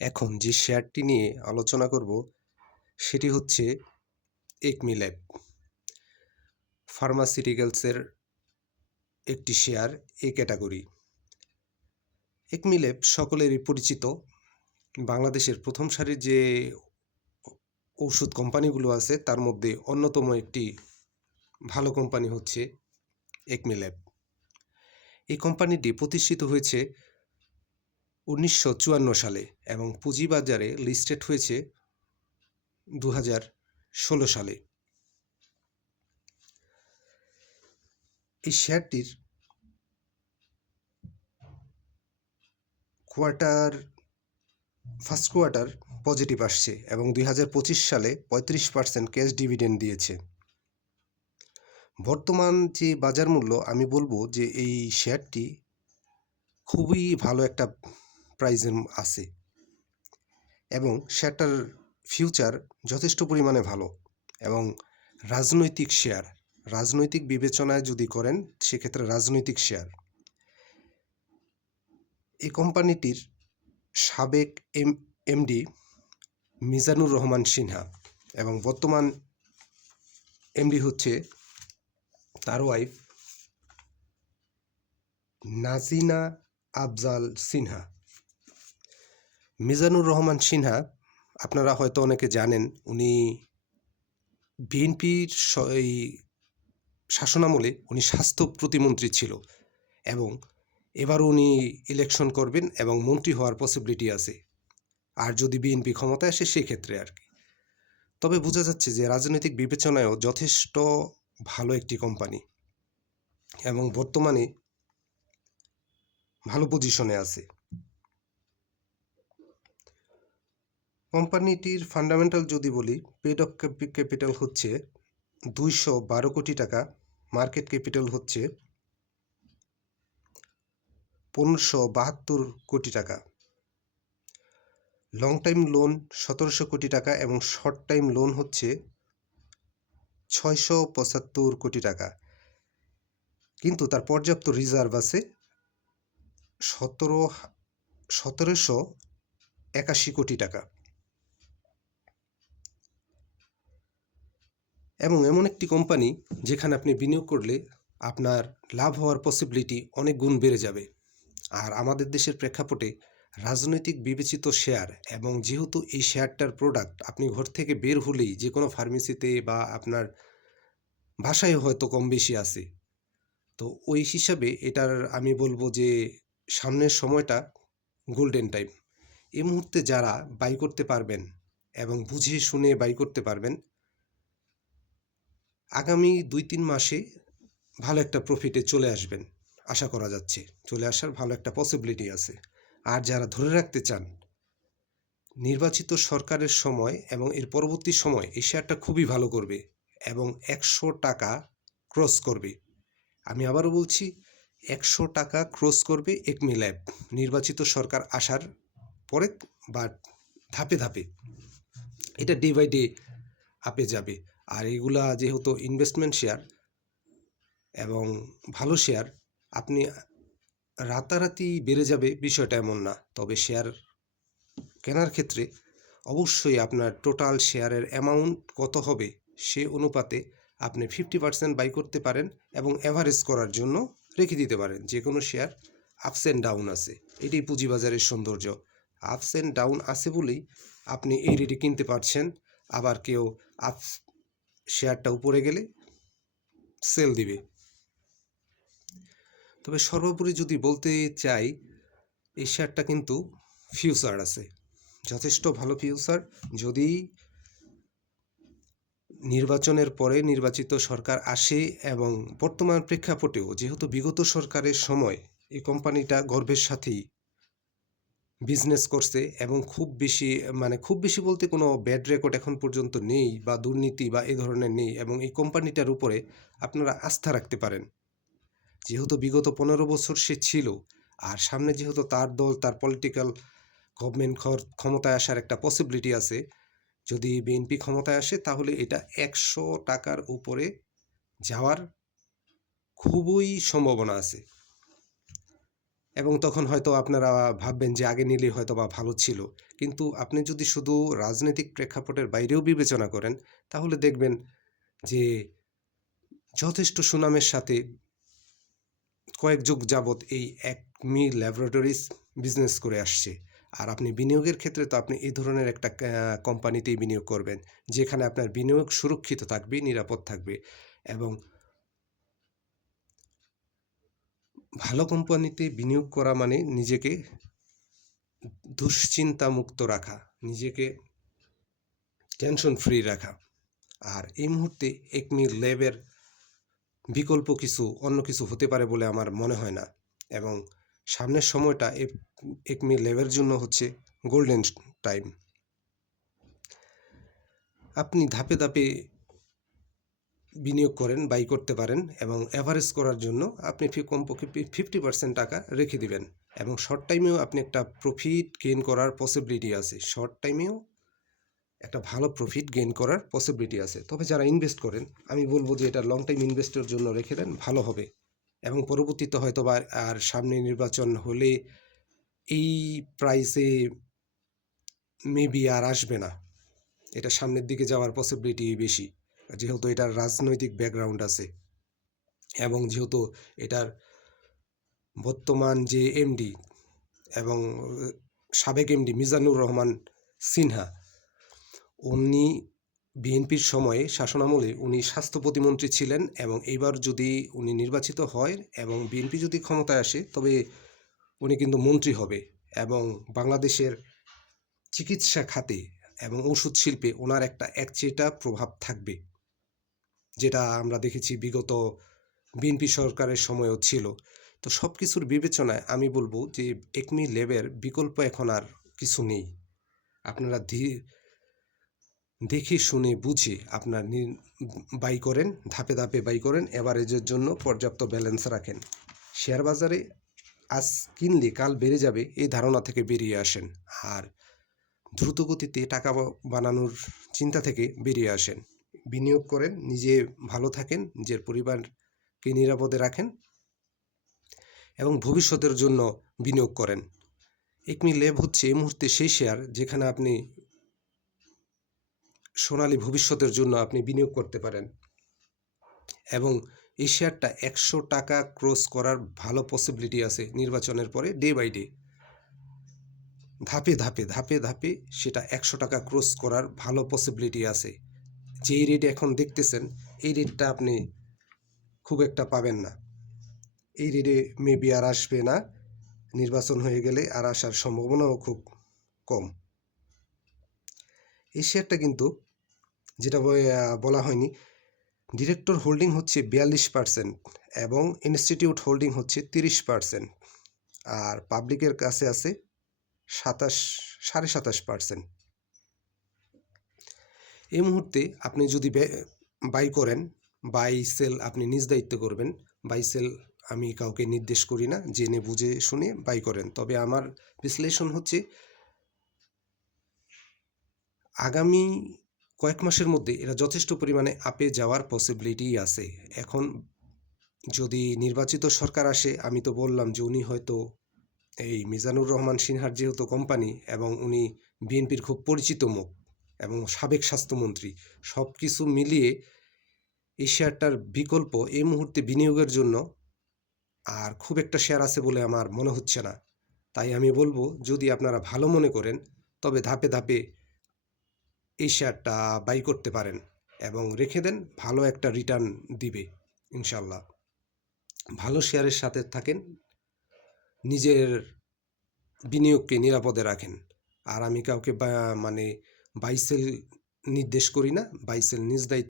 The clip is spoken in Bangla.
এখন যে শেয়ারটি নিয়ে আলোচনা করব সেটি হচ্ছে একমি ল্যাব ফার্মাসিউটিক্যালসের একটি share A category. Acme lab সকলেরই পরিচিত। বাংলাদেশের প্রথম সারির যে ঔষধ কোম্পানিগুলো আছে তার মধ্যে অন্যতম একটি ভালো কোম্পানি হচ্ছে একমি ল্যাব। এই কোম্পানিটি প্রতিষ্ঠিত হয়েছে 1954 সালে এবং পুঁজিবাজারে লিস্টেড হয়েছে 2016 সালে। এই শেয়ারটির ফার্স্ট কোয়ার্টার পজিটিভ আসছে এবং 2025 সালে 35% ক্যাশ ডিভিডেন্ড দিয়েছে। বর্তমান যে বাজার মূল্য আমি বলবো যে এই শেয়ারটি খুবই ভালো একটা প্রাইসে আছে এবং শেয়ারটার ফিউচার যথেষ্ট পরিমাণে ভালো এবং রাজনৈতিক শেয়ার, রাজনৈতিক বিবেচনায় যদি করেন সেক্ষেত্রে রাজনৈতিক শেয়ার। এই কোম্পানিটির সাবেক এমডি মিজানুর রহমান সিনহা এবং বর্তমান এমডি হচ্ছে তার ওয়াইফ নাজিনা আফজাল সিনহা। মিজানুর রহমান সিনহা আপনারা হয়তো অনেকে জানেন, উনি বিএনপির এই শাসনামলে উনি স্বাস্থ্য প্রতিমন্ত্রী ছিল এবং এবার উনি ইলেকশন করবেন এবং মন্ত্রী হওয়ার পসিবিলিটি আছে, আর যদি বিএনপি ক্ষমতায় আসে সেক্ষেত্রে আর কি। তবে বোঝা যাচ্ছে যে রাজনৈতিক বিবেচনায়ও যথেষ্ট ভালো একটি কোম্পানি এবং বর্তমানে ভালো পজিশনে আছে। কোম্পানিটির ফান্ডামেন্টাল যদি বলি, পেড অফ ক্যাপিটাল হচ্ছে 212 কোটি টাকা, মার্কেট ক্যাপিটাল হচ্ছে 1572 কোটি টাকা, লং টাইম লোন 1700 কোটি টাকা এবং শর্ট টাইম লোন হচ্ছে 675 কোটি টাকা। কিন্তু তার পর্যাপ্ত রিজার্ভ আছে 1781 কোটি টাকা এবং এমন একটি কোম্পানি যেখানে আপনি বিনিয়োগ করলে আপনার লাভ হওয়ার পসিবিলিটি অনেক গুণ বেড়ে যাবে। আর আমাদের দেশের প্রেক্ষাপটে রাজনৈতিক বিবেচিত শেয়ার এবং যেহেতু এই শেয়ারটার প্রোডাক্ট আপনি ঘর থেকে বের হলেই যে কোনো ফার্মেসিতে বা আপনার বাসায় হয়তো কম বেশি আছে, তো ওই হিসাবে এটার আমি বলবো যে সামনের সময়টা গোল্ডেন টাইম। এই মুহূর্তে যারা বাই করতে পারবেন এবং বুঝে শুনে বাই করতে পারবেন, আগামী 2-3 মাসে ভালো একটা প্রফিটে চলে আসবেন, আশা করা যাচ্ছে চলে আসার ভালো একটা পসিবিলিটি আছে। আর যারা ধরে রাখতে চান, নির্বাচিত সরকারের সময় এবং এর পরবর্তী সময় এই শেয়ারটা খুবই ভালো করবে এবং 100 টাকা ক্রস করবে। আমি আবারও বলছি, 100 টাকা ক্রস করবে একমি ল্যাব নির্বাচিত সরকার আসার পরে বা ধাপে ধাপে, এটা ডে বাই ডে আপে যাবে। আর এগুলা যেহেতু ইনভেস্টমেন্ট শেয়ার এবং ভালো শেয়ার, আপনি রাতারাতি বেড়ে যাবে বিষয়টা এমন না। তবে শেয়ার কেনার ক্ষেত্রে অবশ্যই আপনার টোটাল শেয়ারের অ্যামাউন্ট কত হবে সে অনুপাতে আপনি 50% বাই করতে পারেন এবং অ্যাভারেজ করার জন্য রেখে দিতে পারেন। যে কোনো শেয়ার আপস অ্যান্ড ডাউন আছে, এটাই পুঁজিবাজারের সৌন্দর্য। আপস অ্যান্ড ডাউন আছে বলেই আপনি এই রেটে কিনতে পারছেন, আবার কেউ আপস শেয়ারটা উপরে গেলে সেল দিবে। তবে সর্বোপরি যদি বলতে চাই, এই শেয়ারটা কিন্তু ফিউচার আছে, যথেষ্ট ভালো ফিউচার। যদি নির্বাচনের পরে নির্বাচিত সরকার আসে এবং বর্তমান প্রেক্ষাপটেও যেহেতু বিগত সরকারের সময় এই কোম্পানিটা গর্বের সাথেই বিজনেস করছে এবং খুব বেশি বলতে কোনো ব্যাড রেকর্ড এখন পর্যন্ত নেই বা দুর্নীতি বা এই ধরনের নেই, এবং এই কোম্পানিটার উপরে আপনারা আস্থা রাখতে পারেন। যেহেতু বিগত 15 বছর সে ছিল, আর সামনে যেহেতু তার দল, তার পলিটিক্যাল গভর্নমেন্ট ক্ষমতায় আসার একটা পসিবিলিটি আছে, যদি বিএনপি ক্ষমতায় আসে তাহলে এটা 100 টাকার উপরে যাওয়ার খুবই সম্ভাবনা আছে। এবং তখন হয়তো আপনারা ভাববেন যে আগে নিলেই হয়তো বা ভালো ছিল। কিন্তু আপনি যদি শুধু রাজনৈতিক প্রেক্ষাপটের বাইরেও বিবেচনা করেন, তাহলে দেখবেন যে যথেষ্ট সুনামের সাথে কয়েক যুগ যাবৎ এই একমি ল্যাবরেটরিজ বিজনেস করে আসছে। আর আপনি বিনিয়োগের ক্ষেত্রে তো আপনি এই ধরনের একটা কোম্পানিতেই বিনিয়োগ করবেন, যেখানে আপনার বিনিয়োগ সুরক্ষিত থাকবে, নিরাপদ থাকবে এবং ভালো কোম্পানিতে বিনিয়োগ করা মানে নিজেকে দুশ্চিন্তামুক্ত রাখা, নিজেকে টেনশন ফ্রি রাখা। আর এই মুহূর্তে একমি ল্যাবের বিকল্প অন্য কিছু হতে পারে বলে আমার মনে হয় না। এবং সামনের সময়টা একমি ল্যাবের জন্য হচ্ছে গোল্ডেন টাইম। আপনি ধাপে ধাপে বিনিয়োগ করেন, বাই করতে পারেন এবং অ্যাভারেজ করার জন্য আপনি কমপক্ষে 50% টাকা রেখে দিবেন এবং শর্ট টাইমেও আপনি একটা প্রফিট গেইন করার পসিবিলিটি আছে। শর্ট টাইমেও একটা ভালো প্রফিট গেইন করার পসিবিলিটি আছে। তবে যারা ইনভেস্ট করেন, আমি বলব যে এটা লং টাইম ইনভেস্টের জন্য রেখে দেন, ভালো হবে। এবং পরবর্তীতে হয়তো বা আর সামনে নির্বাচন হলে এই প্রাইসে মেবি আর আসবে না। এটা সামনের দিকে যাওয়ার পসিবিলিটি বেশি, যেহেতু এটার রাজনৈতিক ব্যাকগ্রাউন্ড আছে এবং যেহেতু এটার বর্তমান যে এমডি এবং সাবেক এমডি মিজানুর রহমান সিনহা, উনি বিএনপির সময়ে শাসনামলে উনি স্বাস্থ্য প্রতিমন্ত্রী ছিলেন এবং এইবার যদি উনি নির্বাচিত হয় এবং বিএনপি যদি ক্ষমতায় আসে, তবে উনি কিন্তু মন্ত্রী হবে এবং বাংলাদেশের চিকিৎসা খাতে এবং ওষুধ শিল্পে ওনার একটা একচেটা প্রভাব থাকবে, যেটা আমরা দেখেছি বিগত বিএনপি সরকারের সময়ও ছিল। তো সব কিছুর বিবেচনায় আমি বলবো যে একমি ল্যাবের বিকল্প এখন আর কিছু নেই। আপনারা দেখে শুনে বুঝে আপনার বাই করেন, ধাপে ধাপে বাই করেন, এভারেজের জন্য পর্যাপ্ত ব্যালেন্স রাখেন। শেয়ার বাজারে আজ কিনলে কাল বেড়ে যাবে এই ধারণা থেকে বেরিয়ে আসেন। আর দ্রুত গতিতে টাকা বানানোর চিন্তা থেকে বেরিয়ে আসেন। বিনিয়োগ করেন, নিজে ভালো থাকেন, নিজের পরিবারকে নিরাপদে রাখেন এবং ভবিষ্যতের জন্য বিনিয়োগ করেন। একমি ল্যাব হচ্ছে এই মুহূর্তে সেই শেয়ার যেখানে আপনি সোনালী ভবিষ্যতের জন্য আপনি বিনিয়োগ করতে পারেন এবং এই শেয়ারটা 100 টাকা ক্রস করার ভালো পসিবিলিটি আছে নির্বাচনের পরে। ডে বাই ডে ধাপে ধাপে ধাপে ধাপে সেটা 100 টাকা ক্রস করার ভালো পসিবিলিটি আছে। যেই রেট এখন দেখতেছেন, এই রেটটা আপনি খুব একটা পাবেন না। এই রেটে মেবি আর আসবে না, নির্বাচন হয়ে গেলে আর আসার সম্ভাবনাও খুব কম। এই শেয়ারটা কিন্তু যেটা বলা হয়নি, ডিরেক্টর হোল্ডিং হচ্ছে 42% এবং ইনস্টিটিউট হোল্ডিং হচ্ছে 30%, আর পাবলিকের কাছে আছে 27.5%। এই মুহূর্তে আপনি যদি বাই করেন, বাই সেল আপনি নিজ দায়িত্ব করবেন। বাই সেল আমি কাউকে নির্দেশ করি না, জেনে বুঝে শুনে বাই করেন। তবে আমার বিশ্লেষণ হচ্ছে আগামী কয়েক মাসের মধ্যে এরা যথেষ্ট পরিমাণে আপে যাওয়ার পসিবিলিটি আছে। এখন যদি নির্বাচিত সরকার আসে, আমি তো বললাম যে উনি হয়তো এই মিজানুর রহমান সিনহার যেহেতু কোম্পানি এবং উনি বিএনপির খুব পরিচিত মুখ এবং সাবেক স্বাস্থ্যমন্ত্রী, সব কিছু মিলিয়ে এই শেয়ারটার বিকল্প এই মুহূর্তে বিনিয়োগের জন্য আর খুব একটা শেয়ার আছে বলে আমার মনে হচ্ছে না। তাই আমি বলবো, যদি আপনারা ভালো মনে করেন তবে ধাপে ধাপে এই শেয়ারটা বাই করতে পারেন এবং রেখে দেন, ভালো একটা রিটার্ন দিবে ইনশাল্লাহ। ভালো শেয়ারের সাথে থাকেন, নিজের বিনিয়োগকে নিরাপদে রাখেন। আর আমি কাউকে মানে বাই সেল নির্দেশ করি না, বাই সেল নিজ দায়িত্ব